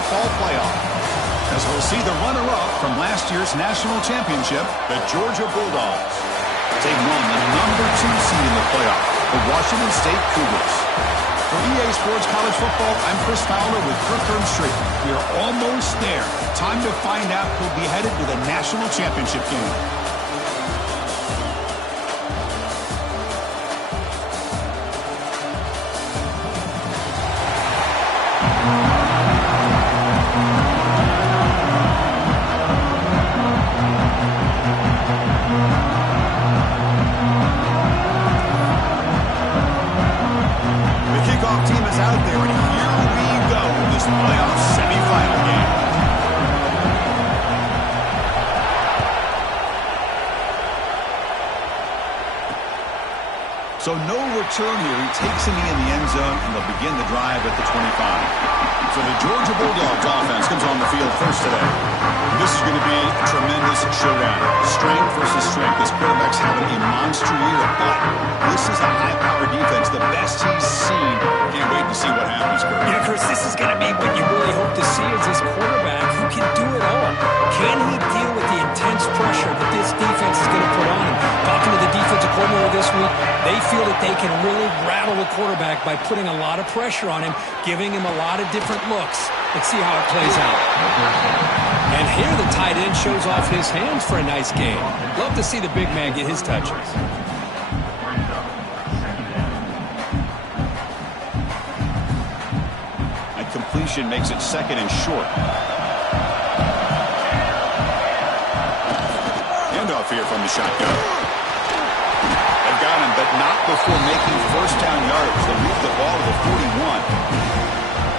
football playoff. As we'll see the runner-up from last year's national championship, the Georgia Bulldogs. Taking on the number 2 seed in the playoff, the Washington State Cougars. For EA Sports College Football, I'm Chris Fowler with Kirk Herbstreit. We are almost there. Time to find out who'll be headed to the national championship game. So no return here. He takes a knee in the end zone, and they'll begin the drive at the 25. So the Georgia Bulldogs offense comes on the field first today. This is going to be a tremendous showdown. Strength versus strength. This quarterback's having a monster year, but this is a high-powered defense, the best he's seen. Can't wait to see what happens, Kurt. Yeah, Chris, this is going to be what you really hope to see is this quarterback who can do it all. Can he deal with the intense pressure that this defense is going to put on him? Talking to the defensive coordinator this week, they feel that they can really rattle the quarterback by putting a lot of pressure on him, giving him a lot of different looks. Let's see how it plays out. And here the tight end shows off his hands for a nice game. Love to see the big man get his touches. And completion makes it 2nd and short. Handoff here from the shotgun. They've got him, but not before making first down yardage. They move the ball to the 41.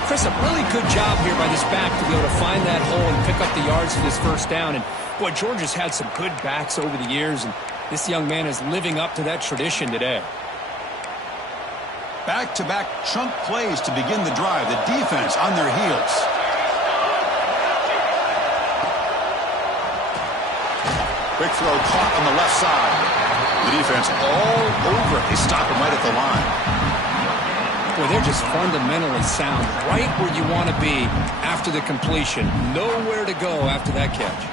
Chris, a really good job here by this back to be able to find that hole and pick up the yards for this first down. And, boy, Georgia's had some good backs over the years, and this young man is living up to that tradition today. Back-to-back chunk plays to begin the drive. The defense on their heels. Quick throw caught on the left side. The defense all over it. They stop him right at the line. Boy, they're just fundamentally sound, right where you want to be after the completion. Nowhere to go after that catch.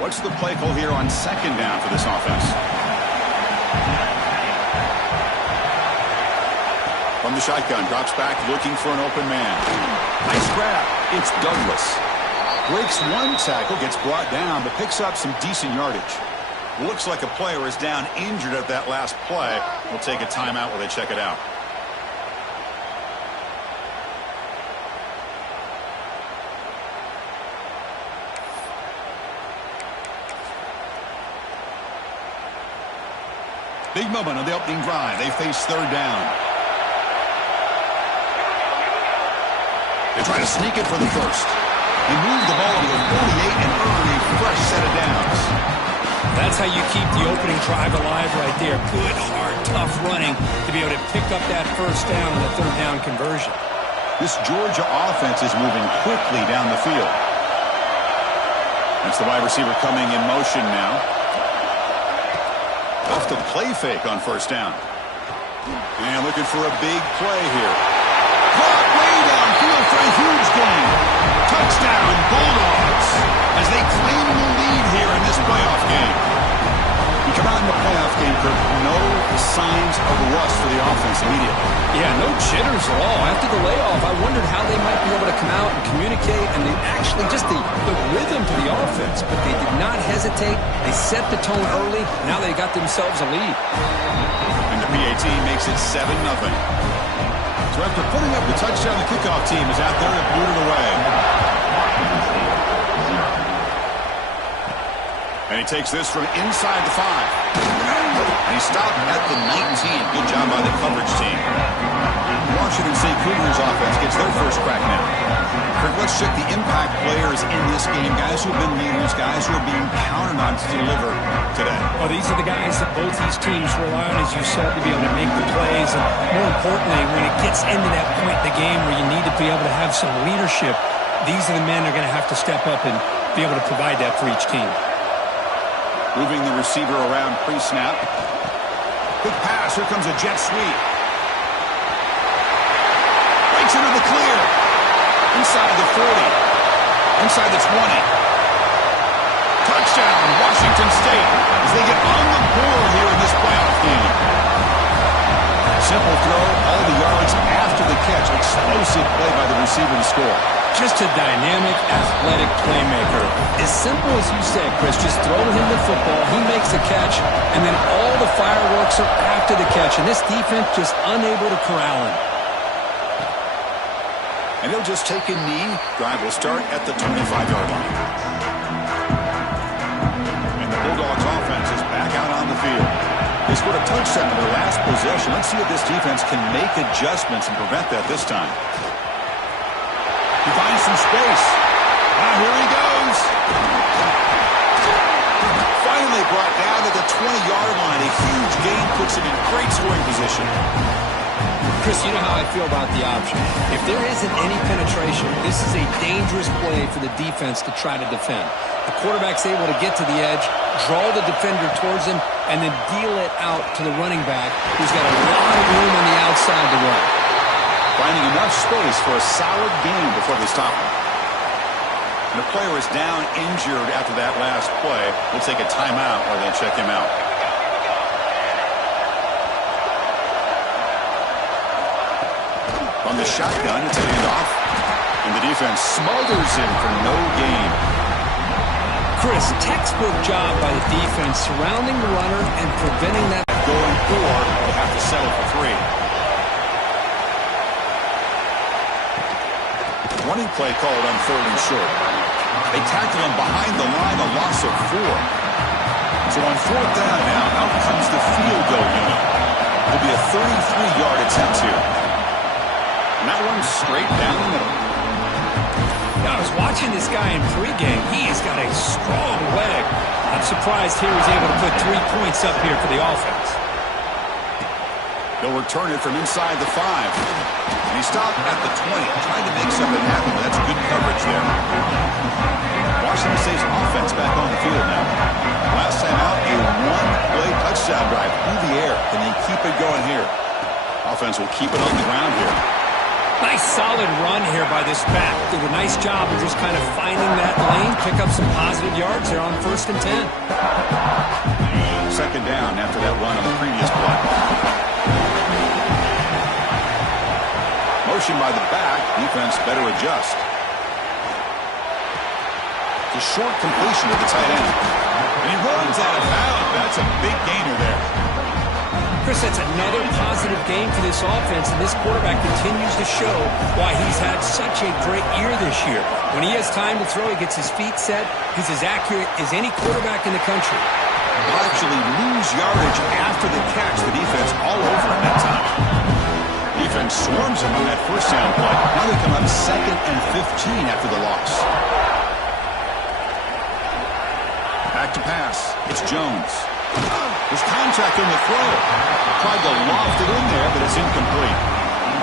What's the play call here on 2nd down for this offense? From the shotgun, drops back looking for an open man. Nice grab. It's Douglas. Breaks one tackle, gets brought down, but picks up some decent yardage. Looks like a player is down injured at that last play. We'll take a timeout while they check it out. Big moment on the opening drive. They face 3rd down. They try to sneak it for the first. They move the ball to the 48 and earn a fresh set of downs. That's how you keep the opening drive alive right there. Good, hard, tough running to be able to pick up that first down and the 3rd down conversion. This Georgia offense is moving quickly down the field. That's the wide receiver coming in motion now. Off the play fake on first down. And looking for a big play here. Caught way downfield for a huge gain. Touchdown, Bulldogs, as they claim the lead here in this playoff game. You come out in the playoff game, Kirk, no signs of rust for the offense immediately. Yeah, no jitters at all. After the layoff, I wondered how they might be able to come out and communicate, and they actually just the rhythm to the offense. But they did not hesitate. They set the tone early. Now they got themselves a lead. And the PAT makes it 7-0. So after putting up the touchdown, the kickoff team is out there to boot it away. And he takes this from inside the 5. And he stopped at the 19. Good job by the coverage team. Washington State Cougars offense gets their first crack now. Kirk, let's check the impact players in this game. Guys who have been leaders, guys who are being counted on to deliver today. Well, these are the guys that both these teams rely on, as you said, to be able to make the plays. And more importantly, when it gets into that point in the game where you need to be able to have some leadership, these are the men that are going to have to step up and be able to provide that for each team. Moving the receiver around pre-snap. Quick pass. Here comes a jet sweep. Breaks into the clear. Inside the 40. Inside the 20. Touchdown, Washington State, as they get on the board here in this playoff game. Simple throw, all the yards after the catch. Explosive play by the receiver to score. Just a dynamic, athletic playmaker. As simple as you said, Chris, just throw him the football, he makes the catch, and then all the fireworks are after the catch, and this defense just unable to corral him. And he'll just take a knee. Drive will start at the 25-yard line. And the Bulldogs offense is back out on the field. They scored a touchdown in their last possession. Let's see if this defense can make adjustments and prevent that this time. He finds some space. Here he goes. Finally brought down to the 20-yard line. A huge gain puts him in great scoring position. Chris, you know how I feel about the option. If there isn't any penetration, this is a dangerous play for the defense to try to defend. The quarterback's able to get to the edge, draw the defender towards him, and then deal it out to the running back, who's got a lot of room on the outside to run. Finding enough space for a solid gain before they stop him. And the player is down injured after that last play. We'll take a timeout while they check him out. On the shotgun, it's a handoff. And the defense smothers him for no gain. Chris, textbook job by the defense surrounding the runner and preventing that. Going for, they'll have to settle for 3. Running play called on 3rd and short. They tackle him behind the line, a loss of 4. So on 4th down now, out comes the field goal unit. It'll be a 33-yard attempt here. And that one's straight down the middle. I was watching this guy in pregame. He has got a strong leg. I'm surprised here he's able to put 3 points up here for the offense. They'll return it from inside the 5. And he stopped at the 20, trying to make something happen, but that's good coverage there. Washington State's offense back on the field now. Last time out, a 1-play touchdown drive through the air. Can they keep it going here? Offense will keep it on the ground here. Nice solid run here by this back. Did a nice job of just kind of finding that lane, pick up some positive yards there on 1st and 10. 2nd down after that run on the previous play. Motion by the back. Defense better adjust. The short completion to the tight end. And he runs out of bounds. That's a big gainer there. Chris, that's another positive game for this offense, and this quarterback continues to show why he's had such a great year this year. When he has time to throw, he gets his feet set. He's as accurate as any quarterback in the country. They'll actually lose yardage after the catch. The defense all over him that time. Defense swarms him on that 1st down play. Now they come up 2nd and 15 after the loss. Back to pass. It's Jones. There's contact on the throw. Tried to loft it in there, but it's incomplete.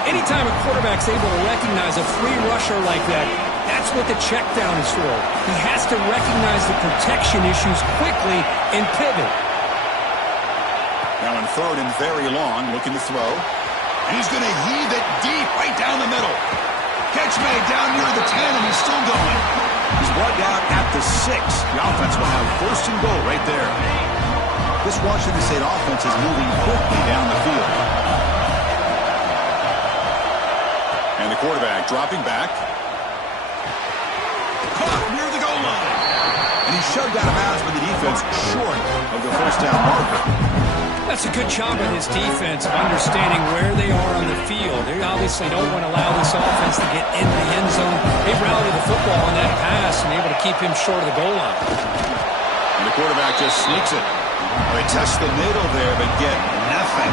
Anytime a quarterback's able to recognize a free rusher like that, that's what the check down is for. He has to recognize the protection issues quickly and pivot. Now in 3rd and very long, looking to throw. And he's going to heave it deep right down the middle. Catch made down near the 10, and he's still going. He's brought down at the 6. The offense will have 1st and goal right there. This Washington State offense is moving quickly down the field. And the quarterback dropping back. Caught near the goal line. And he's shoved out of bounds by the defense short of the 1st down marker. That's a good job of his defense of understanding where they are on the field. They obviously don't want to allow this offense to get into the end zone. They rallied the football on that pass and able to keep him short of the goal line. And the quarterback just sneaks it. They test the middle there, but get nothing.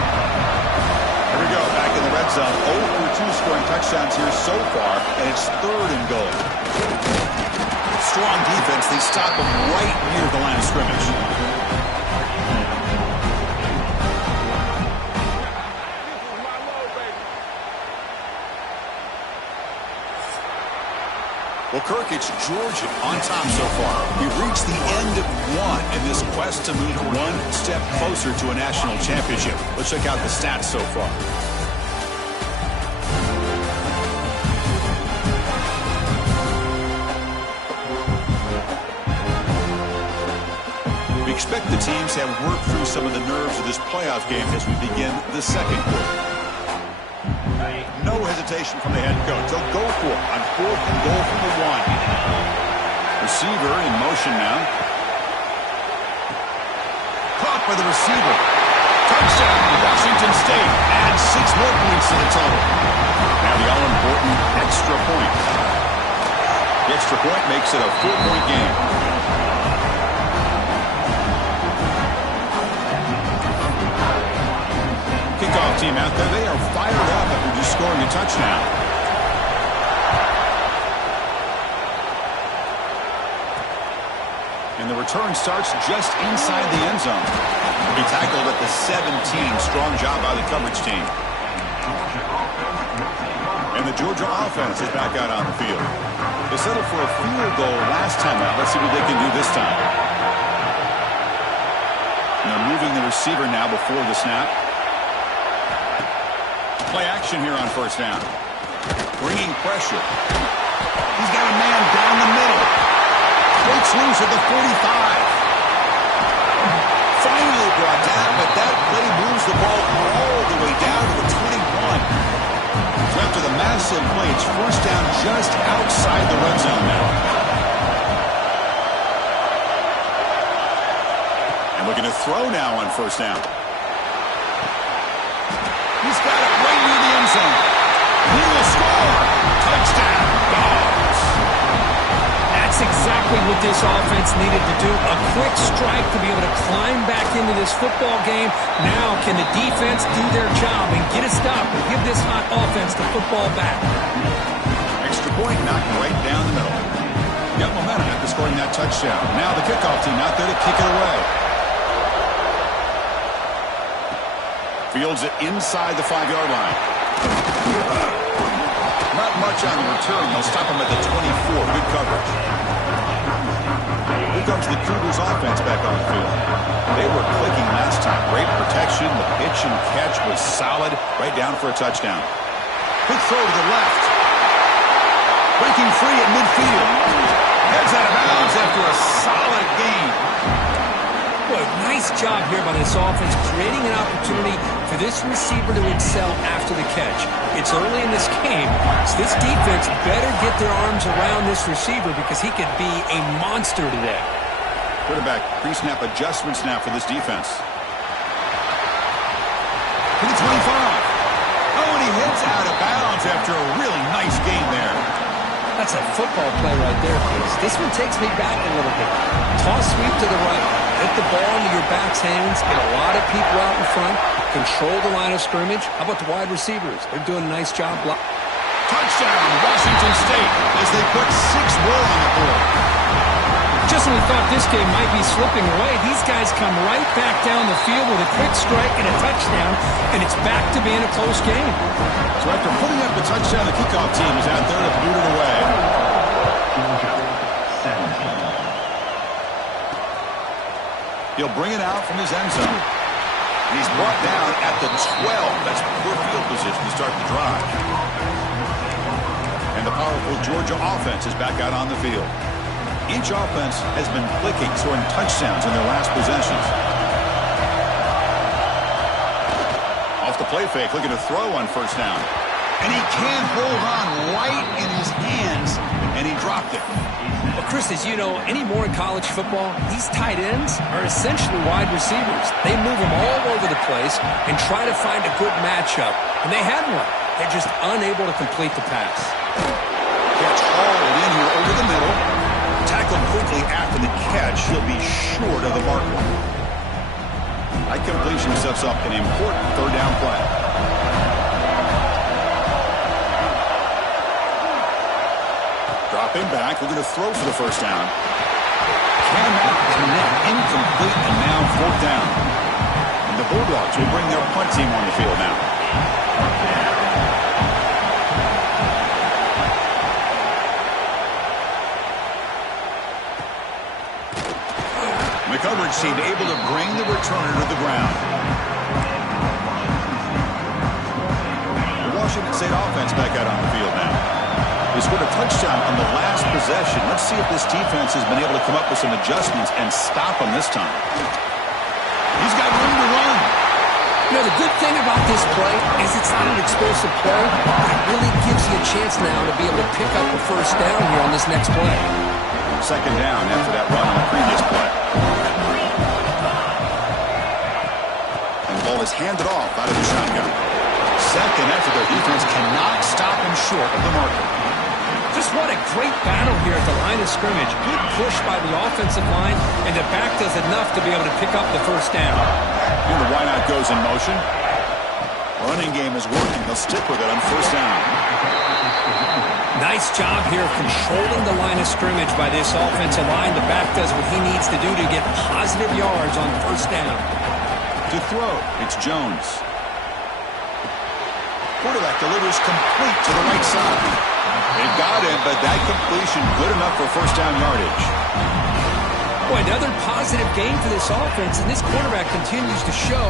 Here we go, back in the red zone. 0 for 2 scoring touchdowns here so far, and it's 3rd and goal. Strong defense. They stop him right near the line of scrimmage. Well, Kirk, it's Georgia on top so far. We've reached the end of 1 in this quest to move 1 step closer to a national championship. Let's check out the stats so far. We expect the teams to have worked through some of the nerves of this playoff game as we begin the second quarter. No hesitation from the head coach. They'll go for it on 4th and goal from the 1. Receiver in motion now. Caught by the receiver. Touchdown, Washington State. Adds 6 more points to the total. Now the all-important extra point. The extra point makes it a 4-point game. Kickoff team out there. They are fired up after just scoring a touchdown. And the return starts just inside the end zone. He tackled at the 17. Strong job by the coverage team. And the Georgia offense is back out on the field. They settled for a field goal last time out. Let's see what they can do this time. Now moving the receiver now before the snap. Play action here on first down. Bringing pressure. He's got a man down the middle. Breaks loose at the 45. Finally brought down, but that play moves the ball all the way down to the 21. So after the massive play, it's first down just outside the red zone now. And looking to throw now on first down. He's got it right near the end zone. He will score. Touchdown, Dogs. That's exactly what this offense needed to do. A quick strike to be able to climb back into this football game. Now can the defense do their job and get a stop and give this hot offense the football back? Extra point knocked right down the middle. Got momentum after scoring that touchdown. Now the kickoff team out there to kick it away. Fields it inside the 5-yard line. Not much on the return. They'll stop him at the 24. Good coverage. Here comes the Cougars offense back on the field. They were clicking last time. Great protection. The pitch and catch was solid. Right down for a touchdown. Quick throw to the left. Breaking free at midfield. Heads out of bounds after a solid gain. Boy, nice job here by this offense, creating an opportunity for this receiver to excel after the catch. It's early in this game, so this defense better get their arms around this receiver because he could be a monster today. Quarterback pre-snap adjustments now for this defense. To the 25. Oh, and he hits out of bounds after a really nice gain there. That's a football play right there, please. This one takes me back a little bit. Toss sweep to the right. Hit the ball into your back's hands. Get a lot of people out in front. Control the line of scrimmage. How about the wide receivers? They're doing a nice job. Touchdown, Washington State, as they put 6 more on the board. Just when we thought this game might be slipping away, these guys come right back down the field with a quick strike and a touchdown, and it's back to being a close game. So after putting up the touchdown, the kickoff team is out there to boot it away. He'll bring it out from his end zone. He's brought down at the 12. That's poor field position to start the drive. And the powerful Georgia offense is back out on the field. Each offense has been clicking, scoring touchdowns in their last possessions. Off the play fake, looking to throw on first down. And he can't hold on right in his hands, and he dropped it. Well, Chris, as you know, anymore in college football, these tight ends are essentially wide receivers. They move them all over the place and try to find a good matchup. And they had one. They're just unable to complete the pass. Gets hauled in here over the middle. Tackled quickly after the catch. He'll be short of the marker. High completion sets up an important third down play. Dropping back, looking to throw for the first down. Cannot connect, incomplete, and now fourth down. And the Bulldogs will bring their punt team on the field now. The coverage team able to bring the returner to the ground. The Washington State offense back out on the field now. The scored a touchdown on the last possession. Let's see if this defense has been able to come up with some adjustments and stop him this time. He's got room to run. You know, the good thing about this play is it's not an explosive play, but it really gives you a chance now to be able to pick up a first down here on this next play. Second down after that run on the previous play. And the ball is handed off out of the shotgun. Second after their defense cannot stop him short of the marker. Just what a great battle here at the line of scrimmage. Good push by the offensive line, and the back does enough to be able to pick up the first down. And the wideout goes in motion. Running game is working. They'll stick with it on first down. Nice job here controlling the line of scrimmage by this offensive line. The back does what he needs to do to get positive yards on first down. To throw, it's Jones. Quarterback delivers complete to the right side. It got him, but that completion good enough for first down yardage. Boy, another positive game for this offense, and this quarterback continues to show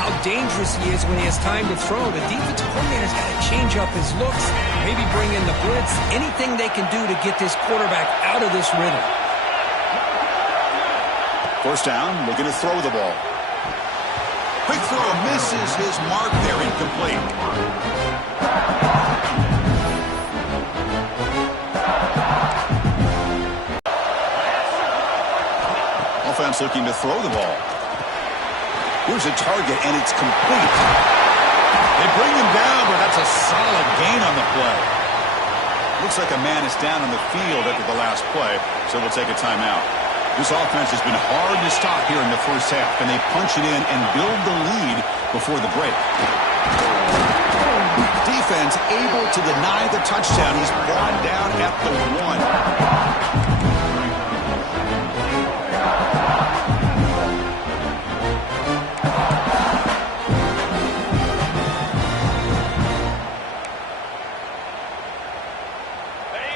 how dangerous he is when he has time to throw. The defensive coordinator's got to change up his looks, maybe bring in the blitz, anything they can do to get this quarterback out of this rhythm. First down, looking to throw the ball. Quick throw, misses his mark there, incomplete. Offense looking to throw the ball. Here's a target, and it's complete. They bring him down, but that's a solid gain on the play. Looks like a man is down on the field after the last play, so we'll take a timeout. This offense has been hard to stop here in the first half, and they punch it in and build the lead before the break. Defense able to deny the touchdown. He's brought down at the 1.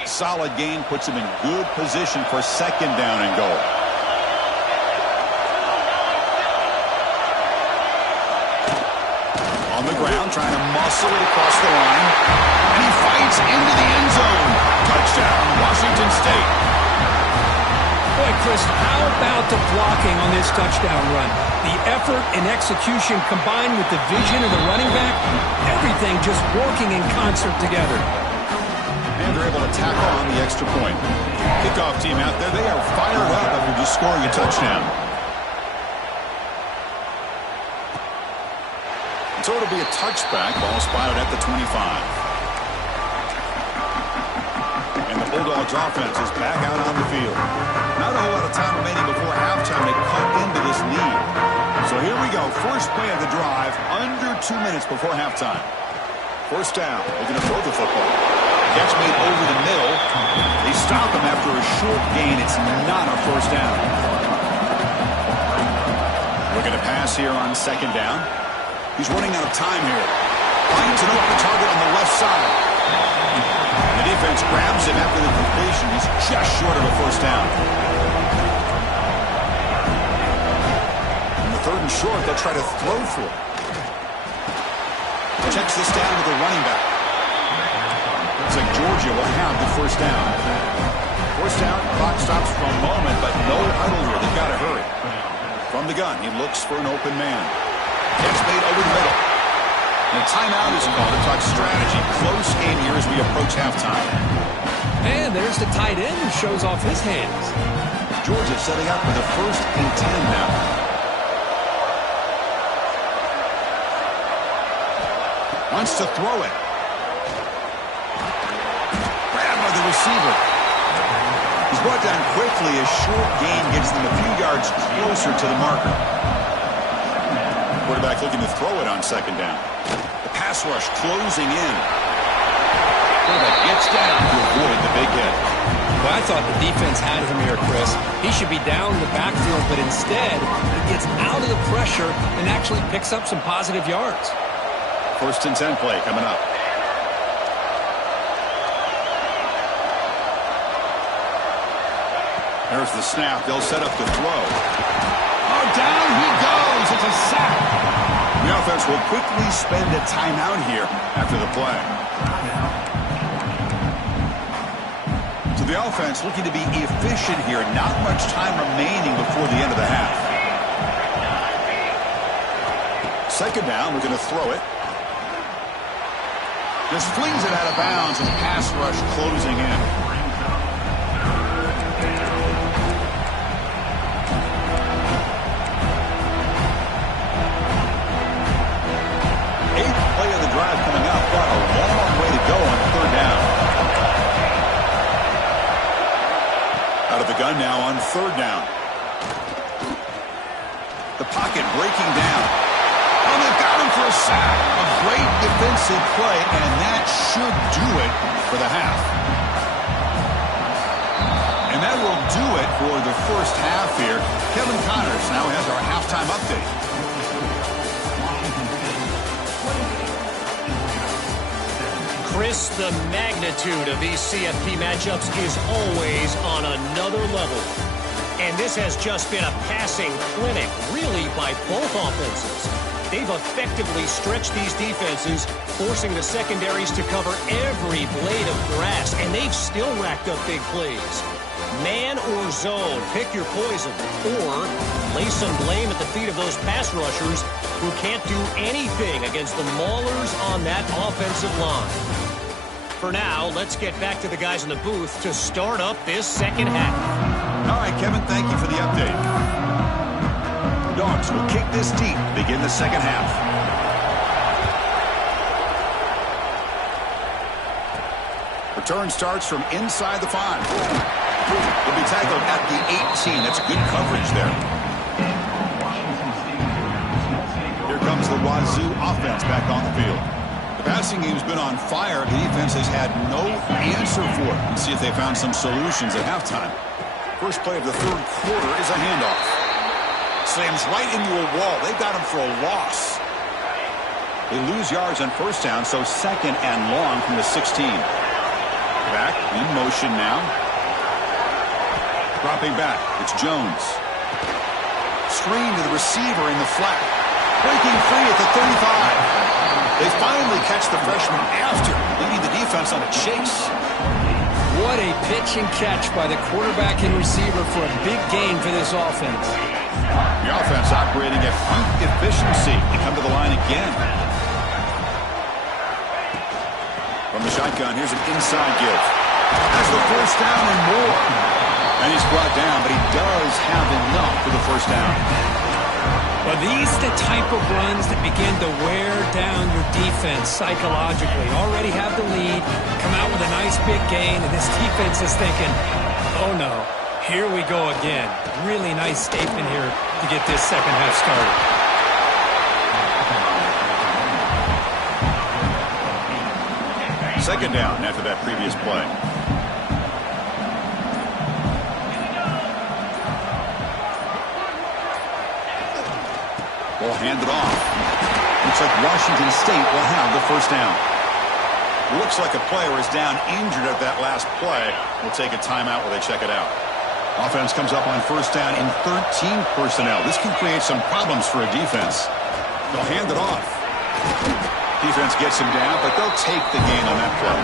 Solid gain puts him in good position for second down and goal. On the ground, trying to muscle it across the line. And he fights into the end zone. Touchdown, Washington State. Boy, Chris, how about the blocking on this touchdown run? The effort and execution combined with the vision of the running back, everything just working in concert together. And they're able to tack on the extra point. Kickoff team out there, they are fired up after just scoring a touchdown. So it'll be a touchback, ball spotted at the 25. And the Bulldogs offense is back out on the field. Not a whole lot of time remaining before halftime to cut into this lead. So here we go, first play of the drive, under 2 minutes before halftime. First down, looking to throw the football. Catch made over the middle. They stop him after a short gain. It's not a first down. Looking to pass here on second down. He's running out of time here. Finds an open target on the left side. The defense grabs him after the completion. He's just short of a first down. On the third and short, they'll try to throw for it. Checks this down to the running back. Looks like Georgia will have the first down. First down, clock stops for a moment, but no huddle here. They've got to hurry. From the gun, he looks for an open man. Catch made over the middle. And a timeout is called to talk strategy. Close game here as we approach halftime. And there's the tight end who shows off his hands. Georgia setting up for the 1st and 10 now. Wants to throw it. Grabbed by the receiver. He's brought down quickly. A short gain gets them a few yards closer to the marker. Quarterback looking to throw it on second down. The pass rush closing in. Quarterback gets down to avoid the big hit. Well, I thought the defense had him here, Chris. He should be down in the backfield, but instead he gets out of the pressure and actually picks up some positive yards. 1st and 10 play coming up. There's the snap. They'll set up the throw. Oh, down he goes. It's a sack. The offense will quickly spend a timeout here after the play. So the offense looking to be efficient here. Not much time remaining before the end of the half. Second down, we're going to throw it. Just flings it out of bounds, and pass rush closing in. Eighth play of the drive coming up. Got a long way to go on third down. Out of the gun now on third down. The pocket breaking down. Oh, they've got him for a sack. A great defensive play, and that should do it for the half. And that will do it for the first half here. Kevin Connors now has our halftime update. Chris, the magnitude of these CFP matchups is always on another level. And this has just been a passing clinic, really, by both offenses. They've effectively stretched these defenses, forcing the secondaries to cover every blade of grass, and they've still racked up big plays. Man or zone, pick your poison, or lay some blame at the feet of those pass rushers who can't do anything against the maulers on that offensive line. For now, let's get back to the guys in the booth to start up this second half. All right, Kevin, thank you for the update. Dogs will kick this deep to begin the second half. Return starts from inside the 5. He'll be tackled at the 18. That's good coverage there. Here comes the Wazoo offense back on the field. The passing game's been on fire. The defense has had no answer for it. Let's see if they found some solutions at halftime. First play of the third quarter is a handoff. Slams right into a wall. They've got him for a loss. They lose yards on first down, so second and long from the 16. Back in motion now. Dropping back. It's Jones. Screen to the receiver in the flat. Breaking free at the 35. They finally catch the freshman after leading the defense on a chase. What a pitch and catch by the quarterback and receiver for a big gain for this offense. The offense operating at peak efficiency. They come to the line again. From the shotgun, here's an inside give. That's the first down and more. And he's brought down, but he does have enough for the first down. Well, these are the type of runs that begin to wear down your defense psychologically. Already have the lead, come out with a nice big gain, and this defense is thinking, oh no, here we go again. Really nice statement here to get this second half started. Second down after that previous play. Ball handed off. Looks like Washington State will have the first down. Looks like a player is down injured at that last play. We'll take a timeout while they check it out. Offense comes up on first down in 13 personnel. This can create some problems for a defense. They'll hand it off. Defense gets him down, but they'll take the gain on that play.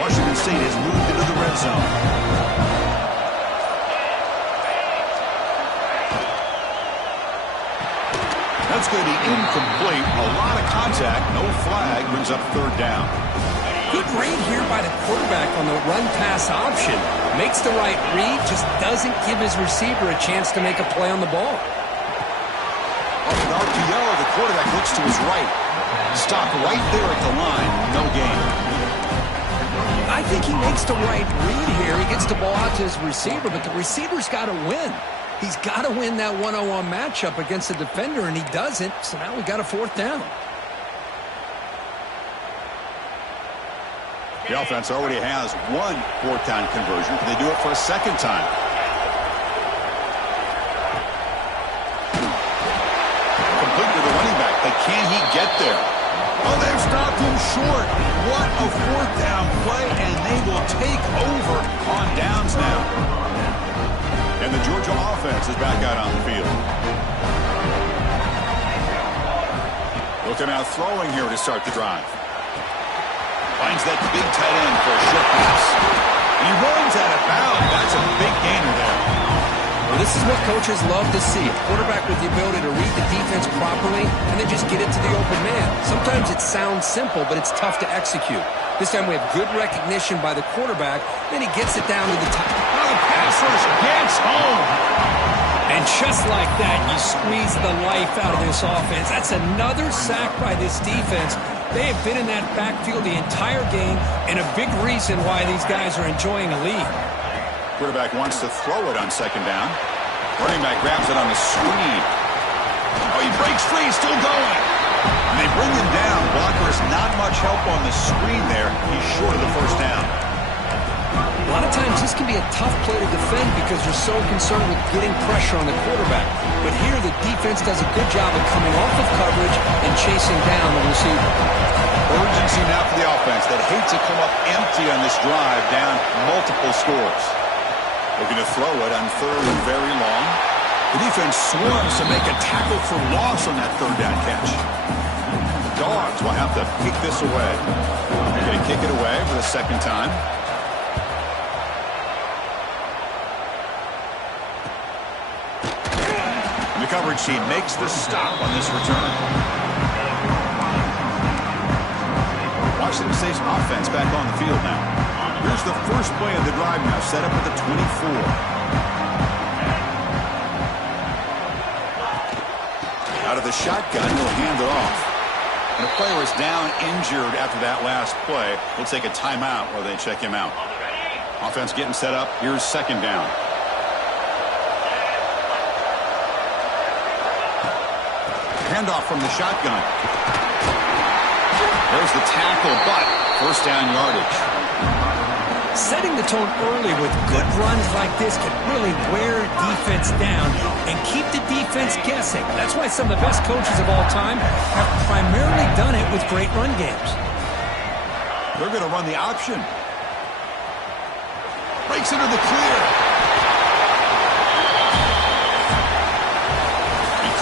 Washington State has moved into the red zone. That's going to be incomplete. A lot of contact. No flag. Brings up third down. Good read here by the quarterback on the run-pass option. Makes the right read, just doesn't give his receiver a chance to make a play on the ball. Off an RPO, the quarterback looks to his right. Stop right there at the line. No gain. I think he makes the right read here. He gets the ball out to his receiver, but the receiver's got to win. He's got to win that one-on-one matchup against the defender, and he doesn't, so now we got a fourth down. The offense already has one fourth down conversion. Can they do it for a second time? Complete with the running back, but can he get there? Oh, they've stopped him short. What a fourth down play, and they will take over on downs now. And the Georgia offense is back out on the field. Looking out throwing here to start the drive. Finds that big tight end for a short pass. And he runs out of bounds. That's a big gainer there. Well, this is what coaches love to see. A quarterback with the ability to read the defense properly and then just get it to the open man. Sometimes it sounds simple, but it's tough to execute. This time we have good recognition by the quarterback. Then he gets it down to the top. Now the pass rush gets home. And just like that, you squeeze the life out of this offense. That's another sack by this defense. They have been in that backfield the entire game, and a big reason why these guys are enjoying a lead. Quarterback wants to throw it on second down. Running back grabs it on the screen. Oh, he breaks free, still going. And they bring him down. Blocker's not much help on the screen there. He's short of the first down. A lot of times this can be a tough play to defend because you're so concerned with getting pressure on the quarterback. But here the defense does a good job of coming off of coverage and chasing down the receiver. Urgency now for the offense that hates to come up empty on this drive, down multiple scores. Looking to throw it on third and very long. The defense swarms to make a tackle for loss on that third down catch. The Dogs will have to kick this away. They're going to kick it away for the second time. The coverage team makes the stop on this return. Washington State's offense back on the field now. Here's the first play of the drive now, set up at the 24. Out of the shotgun, he'll hand it off. And the player is down injured after that last play. We'll take a timeout while they check him out. Offense getting set up. Here's second down. Handoff from the shotgun. There's the tackle, but first down yardage. Setting the tone early with good runs like this can really wear defense down and keep the defense guessing. That's why some of the best coaches of all time have primarily done it with great run games. They're going to run the option. Breaks into the clear.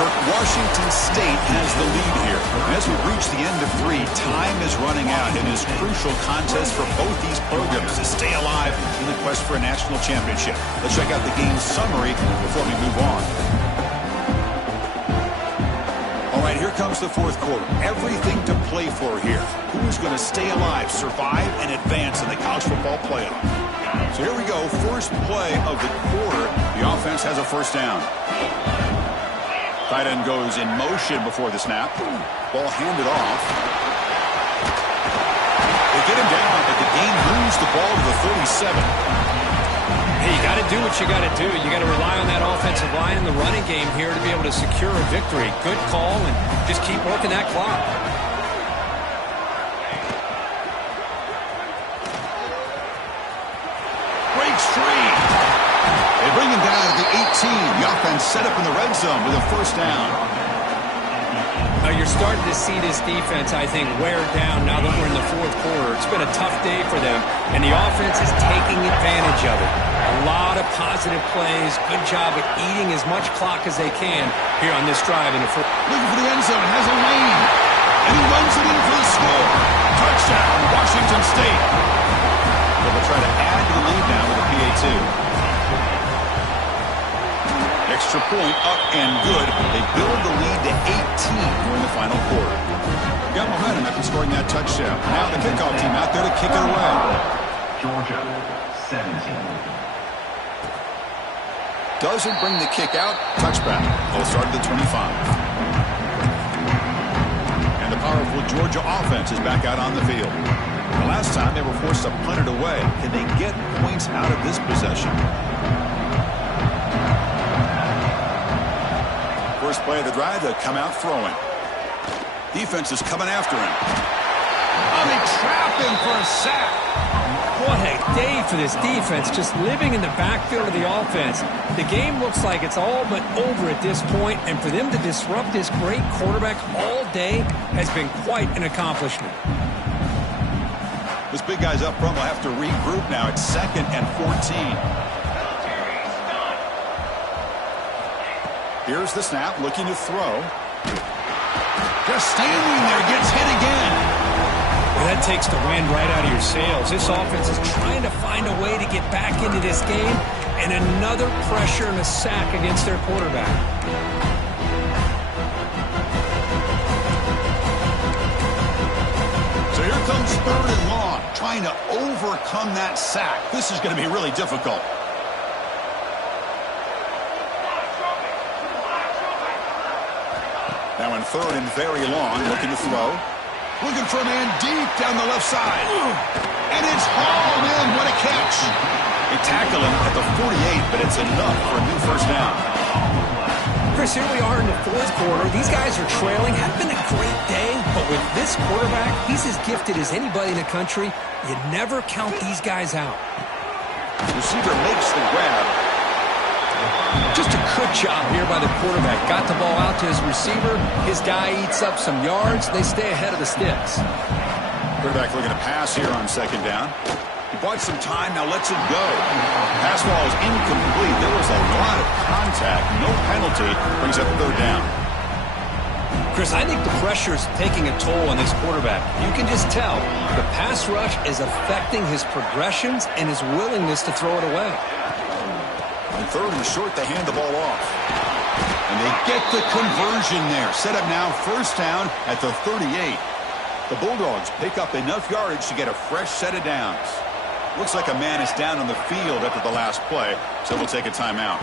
Washington State has the lead here. As we reach the end of 3, time is running out in this crucial contest for both these programs to stay alive in the quest for a national championship. Let's check out the game summary before we move on. All right, here comes the fourth quarter. Everything to play for here. Who is going to stay alive, survive, and advance in the college football playoff? So here we go. First play of the quarter. The offense has a first down. Tight end goes in motion before the snap. Ball handed off. They get him down, but the game moves the ball to the 37. Hey, you got to do what you got to do. You got to rely on that offensive line in the running game here to be able to secure a victory. Good call, and just keep working that clock. Breaks free. They bring him down to the 18. The offense set up in the red zone with a first down. Now you're starting to see this defense, I think, wear down now that we're in the fourth quarter. It's been a tough day for them, and the offense is taking advantage of it. A lot of positive plays. Good job at eating as much clock as they can here on this drive in the fourth. Looking for the end zone, has a lane, and he runs it in for the score. Touchdown, Washington State. They'll try to add to the lead now with a PAT. Extra point up and good. They build the lead to 18 during the final quarter. Got momentum after scoring that touchdown. Now the kickoff team out there to kick it away. Georgia, 17. Doesn't bring the kick out. Touchback. They'll start at the 25. And the powerful Georgia offense is back out on the field. The last time they were forced to punt it away. Can they get points out of this possession? First play of the drive, they'll come out throwing. Defense is coming after him. Oh, they trap him for a sack. What a day for this defense, just living in the backfield of the offense. The game looks like it's all but over at this point, and for them to disrupt this great quarterback all day has been quite an accomplishment. This big guy's up front will have to regroup now. It's 2nd and 14. Here's the snap, looking to throw. Just standing there, gets hit again. Well, that takes the wind right out of your sails. This offense is trying to find a way to get back into this game, and another pressure and a sack against their quarterback. So here comes 3rd and long, trying to overcome that sack. This is going to be really difficult. Now in 3rd and very long, looking to throw. Looking for a man deep down the left side. And it's hauled in. What a catch. They tackle him at the 48, but it's enough for a new first down. Chris, here we are in the 4th quarter. These guys are trailing. Had been a great day, but with this quarterback, he's as gifted as anybody in the country. You never count these guys out. Receiver makes the grab. Just a good job here by the quarterback. Got the ball out to his receiver. His guy eats up some yards. They stay ahead of the sticks. Quarterback looking to pass here on 2nd down. He bought some time, now lets it go. Pass ball is incomplete. There was a lot of contact. No penalty. Brings up 3rd down. Chris, I think the pressure is taking a toll on this quarterback. You can just tell the pass rush is affecting his progressions and his willingness to throw it away. On 3rd and short, they hand the ball off. And they get the conversion there. Set up now 1st down at the 38. The Bulldogs pick up enough yardage to get a fresh set of downs. Looks like a man is down on the field after the last play, so we'll take a timeout.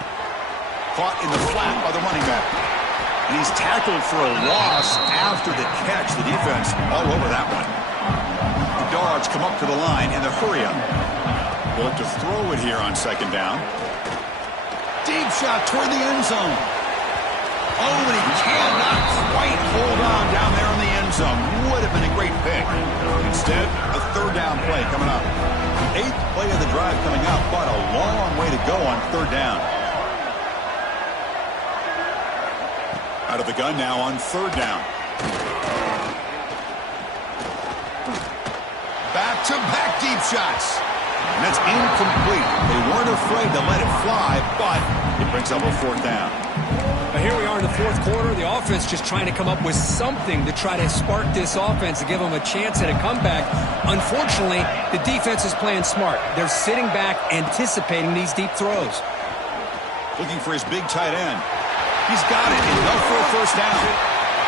Caught in the flat by the running back. And he's tackled for a loss after the catch. The defense all over that one. The Dogs come up to the line in the hurry-up. They look to throw it here on 2nd down. Deep shot toward the end zone. Oh, and he cannot quite hold on down there in the end zone. Would have been a great pick. Instead, a 3rd down play coming up. 8th play of the drive coming up, but a long way to go on 3rd down. Out of the gun now on 3rd down. Back-to-back deep shots. And that's incomplete. They weren't afraid to let it fly, but it brings up a 4th down. Now here we are in the 4th quarter. The offense just trying to come up with something to try to spark this offense to give them a chance at a comeback. Unfortunately, the defense is playing smart. They're sitting back, anticipating these deep throws. Looking for his big tight end. He's got it. Enough for a 1st down.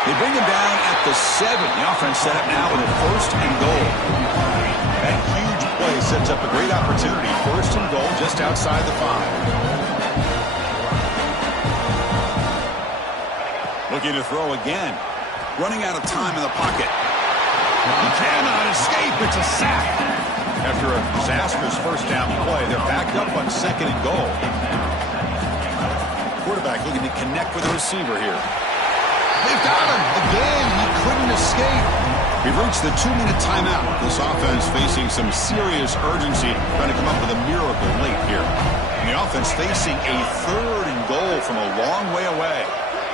They bring him down at the 7. The offense set up now with a 1st and goal. That huge play sets up a great opportunity. 1st and goal just outside the 5. Looking to throw again. Running out of time in the pocket. He cannot escape. It's a sack. After a disastrous 1st down play, they're backed up on 2nd and goal. Quarterback looking to connect with the receiver here. They've got him. Again, he couldn't escape. We've reached the 2-minute timeout. This offense facing some serious urgency, trying to come up with a miracle late here. And the offense facing a 3rd and goal from a long way away.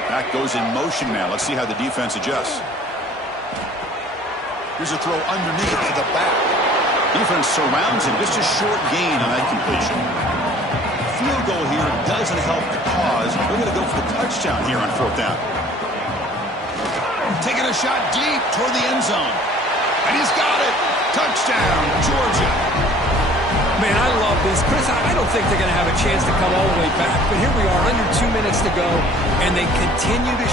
That goes in motion now. Let's see how the defense adjusts. Here's a throw underneath to the back. Defense surrounds him. Just a short gain on that completion. Field goal here doesn't help the cause. We're going to go for the touchdown here on 4th down. Taking a shot deep toward the end zone. And he's got it. Touchdown, Georgia. Man, I love this. Chris, I don't think they're going to have a chance to come all the way back. But here we are, under 2 minutes to go. And they continue to